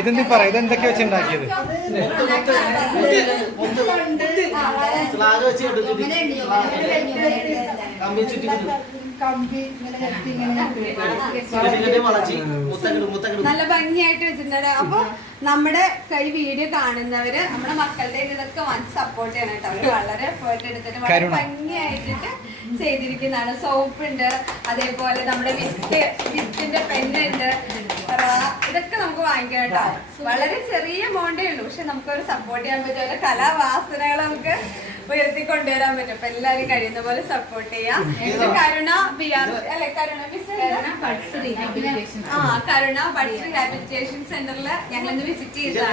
ഇതെന്ത് പറയാ, ഇതെന്തൊക്കെ വെച്ചുണ്ടാക്കിയത്? നല്ല ഭംഗിയായിട്ട് വെച്ചിട്ടുണ്ട്. അപ്പൊ നമ്മുടെ കൈ വീഡിയോ കാണുന്നവര് നമ്മുടെ മക്കളുടെ ഇതൊക്കെ വന്ന് സപ്പോർട്ട് ചെയ്യണം കേട്ടോ. അവര് വളരെ എഫേർട്ട് എടുത്തിട്ട് വളരെ ഭംഗിയായിട്ടിട്ട് ചെയ്തിരിക്കുന്നതാണ്. സോപ്പ് ഉണ്ട്, അതേപോലെ നമ്മുടെ വിത്തിന്റെ പെന്നുണ്ട്, ഇതൊക്കെ നമുക്ക് വാങ്ങിക്കാം കേട്ടോ. വളരെ ചെറിയ എമൗണ്ടേ ഉള്ളൂ, പക്ഷെ നമുക്കൊരു സപ്പോർട്ട് ചെയ്യാൻ പറ്റും. കലാവാസനകൾ നമുക്ക് ഉയർത്തി കൊണ്ടുവരാൻ പറ്റും. അപ്പൊ എല്ലാരും കഴിയുന്ന പോലെ സപ്പോർട്ട് ചെയ്യാം. കരുണ അല്ലെ, കരുണ ബഡ്സ് റീഹാബിലിറ്റേഷൻ സെന്ററിൽ ഞങ്ങൾ ഇന്ന് വിസിറ്റ് ചെയ്തതാണ്.